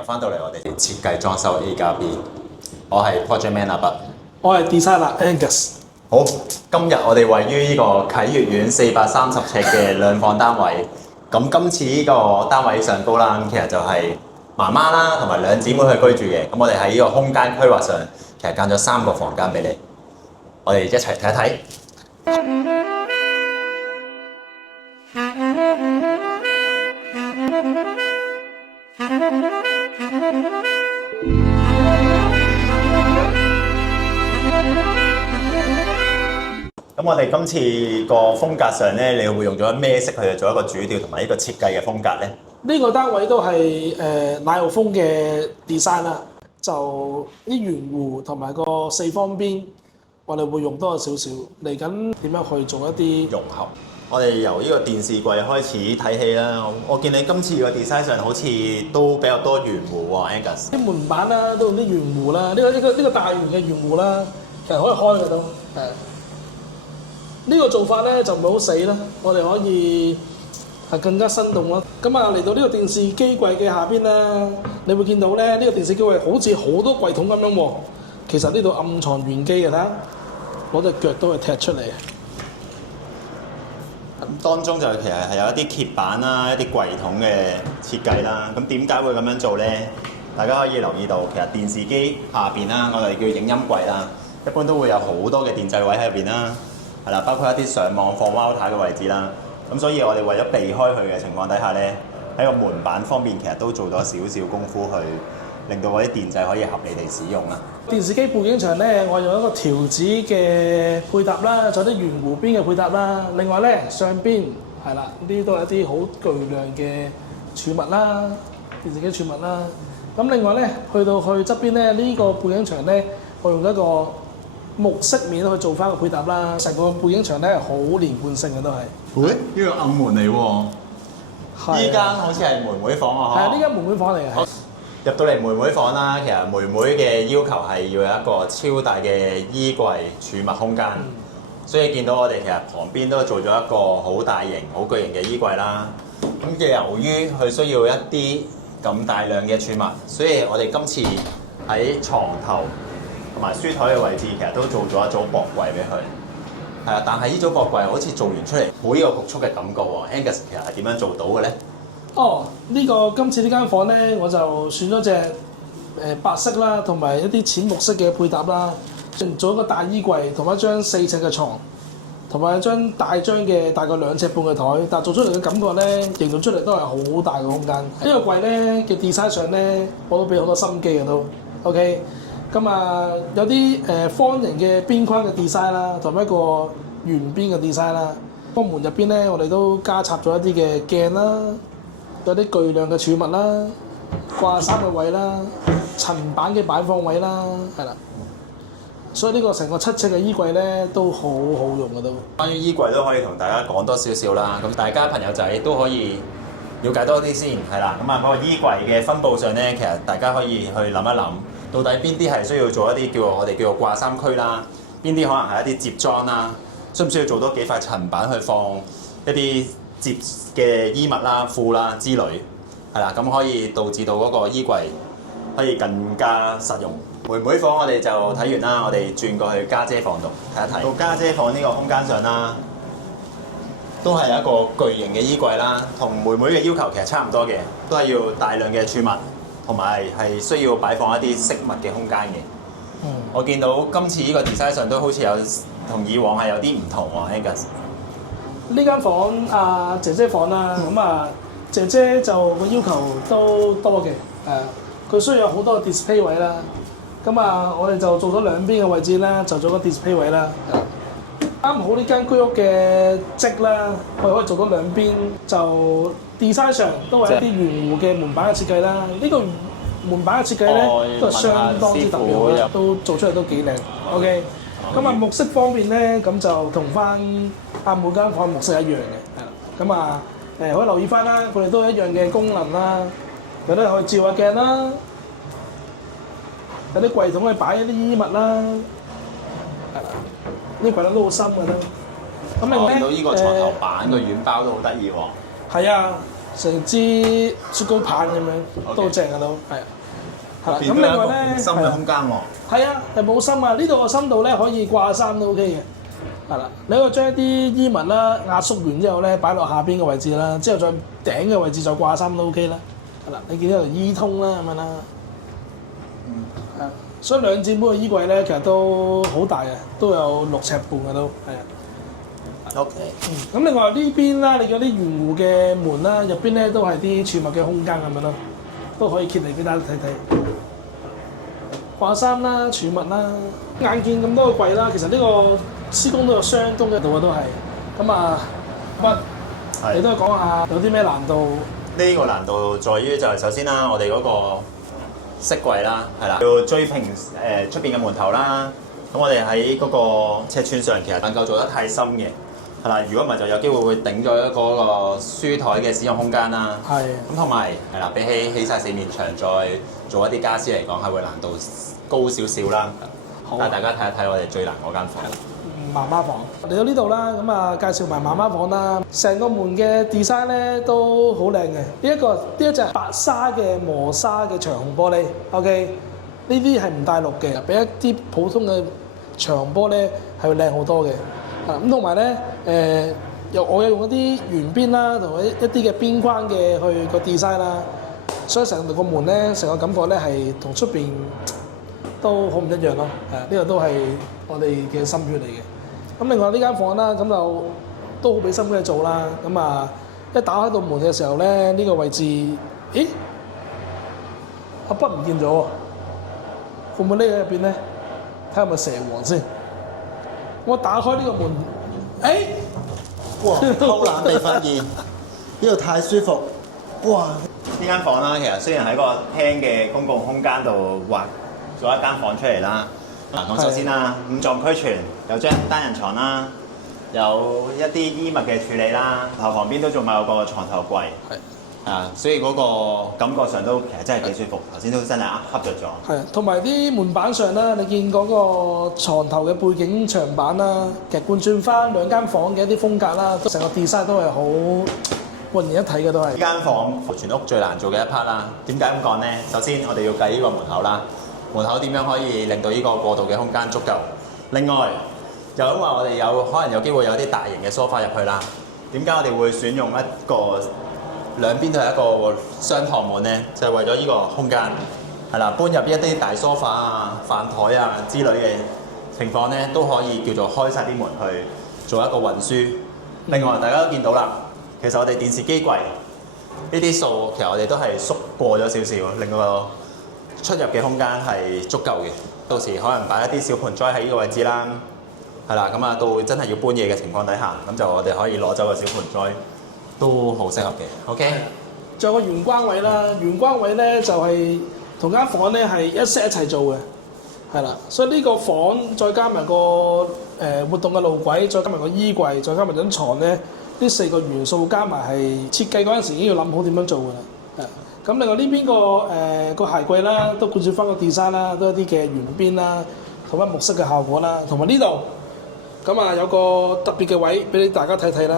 又翻到嚟我哋設計裝修 A 加 B， 我係 Project Man 阿北，我係 Designer Angus。好，今日我哋位於呢個啟悅苑430尺嘅兩房單位。咁今次呢個單位上高啦，其實就係媽媽啦同埋兩姊妹去居住嘅。咁我哋喺呢個空間規劃上，其實間咗3個房間俾你。我哋一齊睇一睇。咁我哋今次個風格上咧，你會用咗咩色去做一個主調同埋呢個設計嘅風格咧？呢個單位都係奶酪風嘅 design 啦，就啲圓弧同埋個四方邊，我哋會用多少少。嚟緊點樣去做一啲融合。我哋由呢個電視櫃開始睇戲啦。我見你今次個 design 上好似都比較多圓弧喎 ，Angus。啲門板啦，都用啲圓弧啦。呢個大圓嘅圓弧啦，其實可以開嘅都係。呢個做法咧就唔係好死啦，我哋可以係更加生動咯。咁啊嚟到呢個電視機櫃嘅下邊啦，你會見到咧呢個電視機櫃好似好多櫃桶咁樣喎。其實呢度暗藏玄機嘅，睇下攞隻腳都係踢出嚟。咁當中就其實係有一啲揭板啦、一啲櫃桶嘅設計啦。咁點解會咁樣做咧？大家可以留意到，其實電視機下邊啦，我哋叫影音櫃啦，一般都會有好多嘅電掣位喺入邊啦。係啦，包括一啲上網放 router 嘅位置啦。咁所以我哋為咗避開佢嘅情況底下咧，喺個門板方面其實都做咗少少功夫去令到嗰啲電掣可以合理地使用啦。電視機背景牆咧，我用一個條子嘅配搭啦，仲有啲圓弧邊嘅配搭啦。另外咧，上邊係啦，呢啲都係一啲好巨量嘅儲物啦，電視機儲物啦。咁另外咧，去到側邊咧，呢個背景牆咧，我用一個木飾面去做翻個配搭啦。成個背景牆咧係好連貫性嘅都係。喂，呢個暗門嚟喎。呢間好似係妹妹房啊！係啊，呢間妹妹房嚟嘅。入到嚟妹妹房啦，其實妹妹嘅要求係要有一個超大嘅衣櫃儲物空間。所以見到我哋其實旁邊都做咗一個好大型、好巨型嘅衣櫃啦。咁嘅由於佢需要一啲咁大量嘅儲物，所以我哋今次喺床頭同埋書台嘅位置，其實都做咗一組薄櫃俾佢。係啊，但係呢組薄櫃好似做完出嚟冇呢個局促嘅感覺喎。Angus 其實係點樣做到嘅咧？哦，今次呢間房咧，我就選咗隻白色啦，同埋一啲淺綠色嘅配搭啦，做一個大衣櫃，同埋一張4尺嘅床，同埋一張大嘅大概2尺半嘅台。但係做出嚟嘅感覺咧，形容出嚟都係好大嘅空間。呢個櫃咧嘅 design 上咧，我都俾好多心機嘅都。OK， 咁啊有啲方形嘅邊框嘅 design 啦，同埋一個圓邊嘅 design 啦。個門入邊咧，我哋都加插咗一啲嘅鏡啦。有啲巨量嘅儲物啦，掛衫嘅位啦，層板嘅擺放位啦，係啦。所以呢個成個7尺嘅衣櫃咧都好好用嘅都。關於衣櫃都可以同大家講多少少啦。咁大家朋友仔都可以了解多啲先，係啦。咁啊嗰個衣櫃嘅分佈上咧，其實大家可以去諗一諗，到底邊啲係需要做一啲我哋叫做掛衫區啦，邊啲可能係一啲摺裝啦，需唔需要做多幾塊層板去放一啲摺嘅衣物啦、褲啦之類，係啦，咁可以導致到嗰個衣櫃可以更加實用。妹妹房我哋就睇完啦，我哋轉過去家姐房度睇一睇。到家姐房呢個空間上啦，都係一個巨型嘅衣櫃啦，同妹妹嘅要求其實差唔多嘅，都係要大量嘅儲物，同埋係需要擺放一啲飾物嘅空間嘅。我見到今次呢個 design 上都好似有同以往係有啲唔同喎 ，Angus。呢間房姐姐房啦，姐姐就個要求都多嘅，佢需要有好多 display 位啦。我哋就做咗兩邊嘅位置啦，就做個 display 位啦。啱好呢間居屋嘅積啦，我哋可以做到兩邊，就 design 上都係一啲圓弧嘅門板嘅設計啦。呢個門板嘅設計咧都係相當之特別嘅，都做出嚟都幾靚。OK， 木色方面咧，咁就同翻每間房木色一樣嘅，係啦。可以留意翻啦，佢哋都係一樣嘅功能啦。有啲可以照下鏡啦，有啲櫃桶可以擺一啲衣物啦，係啦。呢櫃桶都好深嘅都。咁另外見到呢個床頭板個軟包都好得意喎。係啊，成支雪糕棒咁樣，都好正啊都係啊。係啦，咁另外咧，深嘅空間喎。係啊，係冇深啊！呢度個深度咧可以掛衫都 OK 嘅。係啦，你可以將一啲衣物啦壓縮完之後咧擺落下邊嘅位置啦，之後再頂嘅位置再掛衫都 OK 啦。係啦，你見到條衣通啦咁樣啦。所以兩展杯嘅衣櫃咧，其實都好大嘅，都有6尺半嘅都係啊。OK。咁另外呢邊啦，你見啲圓弧嘅門啦，入邊咧都係啲儲物嘅空間咁樣咯，都可以揭嚟俾大家睇睇。掛衫啦、儲物啦，眼見咁多個櫃啦，其實呢個施工都有相當嘅度啊，都係。咁啊，乜你都講下有啲咩難度？呢個難度在於就係首先啦，我哋嗰個飾櫃啦，係啦，要追平出邊嘅門頭啦。咁我哋喺嗰個尺寸上其實能夠做得太深嘅，係啦。如果唔係就有機會會頂咗一個書台嘅使用空間啦。係。咁同埋係啦，比起晒4面牆再做一啲家私嚟講，係會難度高少少啦。好。但係大家睇一睇我哋最難嗰間房。媽媽房嚟到呢度啦，咁啊介紹埋媽媽房啦。成個門嘅 design 咧都好靚嘅。呢一隻白紗嘅磨砂嘅長虹玻璃 ，OK。呢啲係唔帶綠嘅，比一啲普通嘅長虹玻璃係會靚好多嘅。咁同埋咧我有用一啲圓邊啦，同埋一啲嘅邊框嘅去個 design 啦，所以成個門咧，成個感覺咧係同出邊都好唔一樣咯。呢個都係我哋嘅心血嚟嘅。咁另外呢間房啦，咁就都好俾心機去做啦。咁啊，一打開道門嘅時候咧，呢個位置，咦？阿筆唔見咗喎，會唔會匿喺入邊咧？睇下係咪蛇王先。我打開呢個門，哇！偷懶被發現，呢度太舒服。哇！呢間房啦，其實雖然喺個廳嘅公共空間度劃咗一間房出嚟啦。咁首先啦，5臟俱全，有張單人床啦，有一啲衣物嘅處理啦，後旁邊都仲有個床頭櫃。所以嗰個感覺上都其實真係幾舒服。頭先都真係恰着咗。同埋啲門板上啦，你見嗰個牀頭嘅背景牆板啦，其實貫穿翻兩間房嘅一啲風格啦，成個 design 都係好渾然一體嘅都係。呢間房全屋最難做嘅一 part 啦。點解咁講咧？首先我哋要計呢個門口啦。門口點樣可以令到呢個過渡嘅空間足夠？另外，又因為我哋可能有機會有啲大型嘅梳化入去啦。點解我哋會選用一個兩邊都係一個雙趟門咧？就係為咗呢個空間係啦，搬入一啲大梳化啊、飯台啊之類嘅情況咧，都可以叫做開晒啲門去做一個運輸。另外，大家都見到啦，其實我哋電視機櫃呢啲數，其實我哋都係縮過咗少少，令個出入嘅空間係足夠嘅，到時可能擺一啲小盆栽喺呢個位置啦，係啦，咁啊到真係要搬嘢嘅情況底下，咁就我哋可以攞走個小盆栽，都好適合嘅。OK，仲有個玄關位啦，玄關位咧就係同間房咧係一 set 一齊做嘅，係啦，所以呢個房再加埋個活動嘅路軌，再加埋個衣櫃，再加埋張床咧，呢4個元素加埋係設計嗰陣時已經要諗好點樣做㗎啦。咁另外呢邊個鞋櫃啦，都貫穿翻個 design 啦，都有啲嘅圓邊啦，同埋木飾嘅效果啦，同埋呢度咁啊有個特別嘅位俾大家睇睇啦。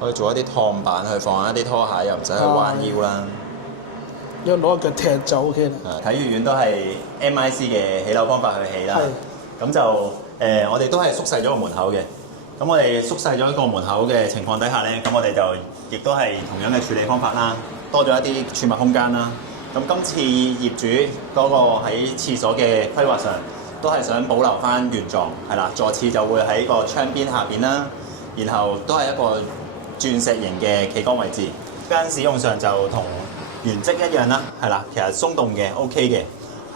可以做一啲趟板去放一啲拖鞋，又唔使去彎腰啦。因為攞個腳踢就 OK 啦。睇越遠都係 MIC 嘅起樓方法去起啦。咁就我哋都係縮細咗個門口嘅。咁我哋縮細咗一個門口嘅情況底下咧，咁我哋就亦都係同樣嘅處理方法啦，多咗一啲儲物空間啦。咁今次業主嗰個喺廁所嘅規劃上，都係想保留翻原狀，係啦，座廁就會喺個窗邊下邊啦，然後都係一個鑽石型嘅企缸位置。間使用上就同原則一樣啦，係啦，其實鬆動嘅 OK 嘅，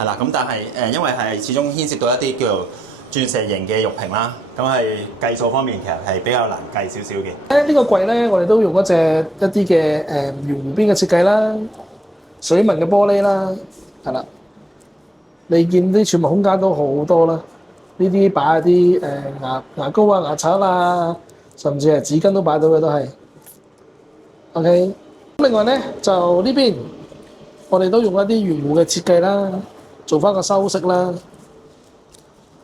係啦。咁但係因為係始終牽涉到一啲叫做鑽石型嘅玉屏啦，咁係計數方面其實係比較難計少少嘅。呢個櫃咧，我哋都用一啲嘅圓弧邊嘅設計啦，水紋嘅玻璃啦，係啦。你見啲儲物空間都好多啦，呢啲擺啲牙膏啊、牙刷啊，甚至係紙巾都擺到嘅都係。OK，另外咧就呢邊我哋都用一啲圓弧嘅設計啦，做翻個修飾啦。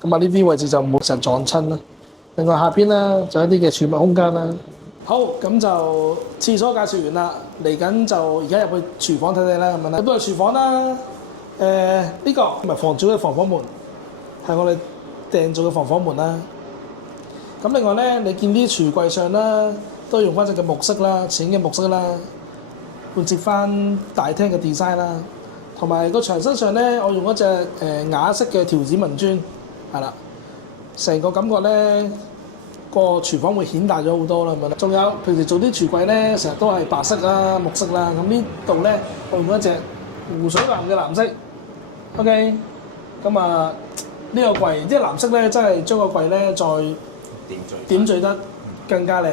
咁啊呢啲位置就冇成撞親啦。另外下邊啦就有一啲嘅儲物空間啦。好，咁就廁所介紹完啦，嚟緊就而家入去廚房睇睇啦，咁樣啦。入到去廚房啦，呢個唔係房主嘅防火門，係我哋訂做嘅防火門啦。咁另外咧，你見啲櫥櫃上啦，都用翻隻嘅木色啦，淺嘅木色啦，換接翻大廳嘅 design 啦。同埋個牆身上咧，我用嗰隻啞色嘅條子紋磚，係啦，成個感覺咧，個廚房會顯大咗好多啦咁樣。仲有平時做啲櫥櫃咧，成日都係白色啦、木色啦，咁呢度咧我用一隻湖水藍嘅藍色。OK，咁啊呢個櫃即係藍色咧，真係將個櫃咧再點綴得更加靚。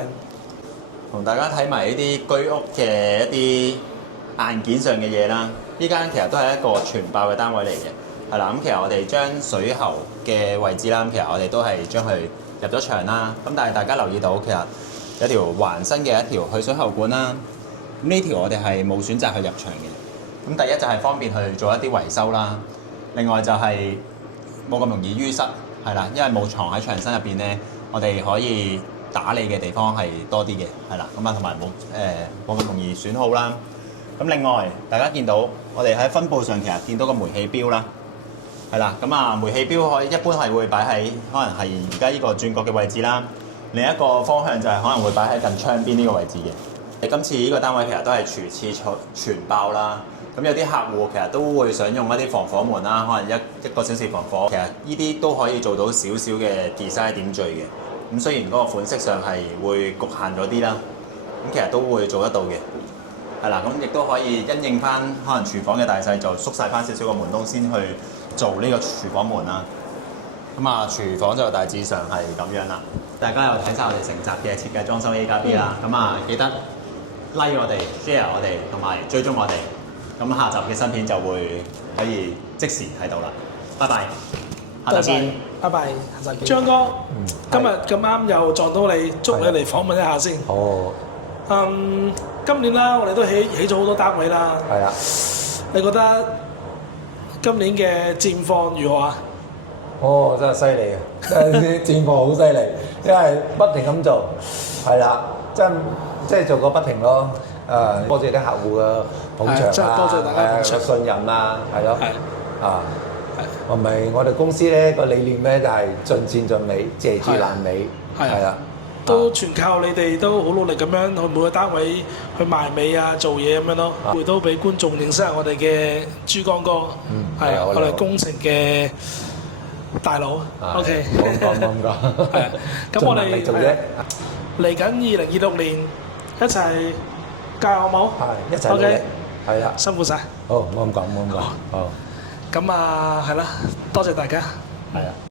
同大家睇埋呢啲居屋嘅一啲硬件上嘅嘢啦。呢間其實都係一個全爆嘅單位嚟嘅，係啦。咁其實我哋將水喉嘅位置啦，咁其實我哋都係將佢入咗牆啦。咁但係大家留意到，其實有條橫伸嘅一條去水喉管啦。咁呢條我哋係冇選擇去入牆嘅。咁第一就係方便去做一啲維修啦。另外就係冇咁容易淤塞，係啦，因為冇床喺牆身入邊咧，我哋可以打理嘅地方係多啲嘅，係啦。咁啊同埋冇咁容易損耗啦。咁另外，大家見到我哋喺分佈上其實見到個煤氣錶啦，係啦，咁啊煤氣錶一般係會擺喺可能係而家呢個轉角嘅位置啦。另一個方向就係可能會擺喺近窗邊呢個位置嘅。今次呢個單位其實都係廚廁全爆啦。咁有啲客戶其實都會想用一啲防火門啦，可能一個小時防火，其實呢啲都可以做到少少嘅 design 點綴嘅。咁雖然嗰個款式上係會局限咗啲啦，咁其實都會做得到嘅。係啦，咁亦都可以因應翻可能廚房嘅大細，就縮細翻少少個門窿先去做呢個廚房門啦。咁啊，廚房就大致上係咁樣啦。大家又睇晒我哋成集嘅設計裝修 A 加 B 啦。咁啊，記得 like 我哋、share 我哋同埋追蹤我哋。咁下集嘅新片就會可以即時睇到啦。拜拜，下集見。拜拜，下集見。張哥，今日咁啱又撞到你，捉你嚟訪問一下先。好。今年啦，我哋都起咗好多單位啦。係啊。你覺得今年嘅戰況如何啊？哦，真係犀利啊！真係啲戰況好犀利，因為不停咁做，係啦，即係做個不停咯。多謝啲客戶嘅捧場啊，真係多謝大家捧場、信任啊，係咯。係。啊。同埋我哋公司咧個理念咧就係盡善盡美，謝住爛尾，係啦。都全靠你哋都好努力咁樣去每個單位去埋尾啊，做嘢咁樣咯，會都俾觀眾認識下我哋嘅珠江哥，係我哋工程嘅大佬。OK，冇咁講。係啊，咁我哋嚟緊2026年一齊加油好冇？係一齊努力，係啦，辛苦晒。好，冇咁講，冇咁講。好。咁啊，係啦，多謝大家。係啊。